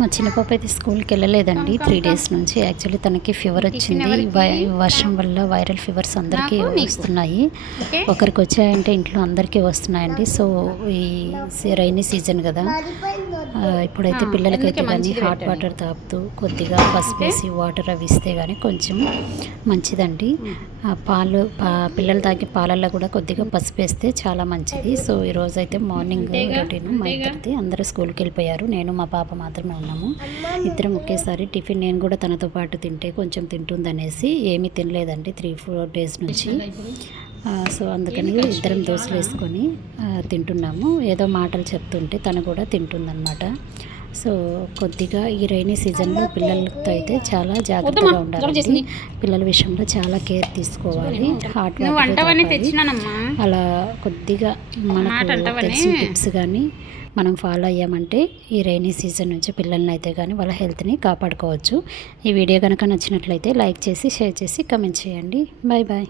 మా చిన్న పాప అయితే స్కూల్కి వెళ్ళలేదండి. త్రీ డేస్ నుంచి యాక్చువల్లీ తనకి ఫీవర్ వచ్చింది. వర్షం వల్ల వైరల్ ఫీవర్స్ అందరికీ వస్తున్నాయి. ఒకరికి వచ్చాయంటే ఇంట్లో అందరికీ వస్తున్నాయండి. సో ఈ రైనీ సీజన్ కదా. ఇప్పుడైతే పిల్లలకైతే కానీ హాట్. వాటర్ తాపుతూ కొద్దిగా పసుపు వేసి వాటర్ అవి ఇస్తే కానీ కొంచెం మంచిదండి. పాలు పిల్లలు తాగే పాలల్లో కూడా కొద్దిగా పసుపు వేస్తే చాలా మంచిది. సో ఈరోజు అయితే మార్నింగ్ రొటీన్ మా. ఇద్దరిది అందరూ స్కూల్కి వెళ్ళిపోయారు. నేను మా పాప మాత్రమే ఉన్నాము. ఇద్దరం ఒకేసారి టిఫిన్ నేను కూడా తనతో పాటు తింటే కొంచెం తింటుందనేసి ఏమీ తినలేదండి. త్రీ ఫోర్ డేస్ నుంచి. సో అందుకని ఇద్దరం దోశలు వేసుకొని తింటున్నాము. ఏదో మాటలు చెప్తుంటే తను కూడా తింటుందన్నమాట. సో కొద్దిగా ఈ రైనీ సీజన్లో పిల్లలతో అయితే చాలా జాగ్రత్తగా ఉండాలి. పిల్లల విషయంలో చాలా కేర్ తీసుకోవాలి. హాట్ అలా కొద్దిగా మనకు? తెలిసిన టిప్స్ కానీ మనం ఫాలో అయ్యామంటే ఈ రైనీ సీజన్ నుంచి పిల్లల్ని అయితే కానీ వాళ్ళ హెల్త్ని కాపాడుకోవచ్చు. ఈ వీడియో కనుక నచ్చినట్లయితే లైక్ చేసి షేర్ చేసి కమెంట్ చేయండి. Bye bye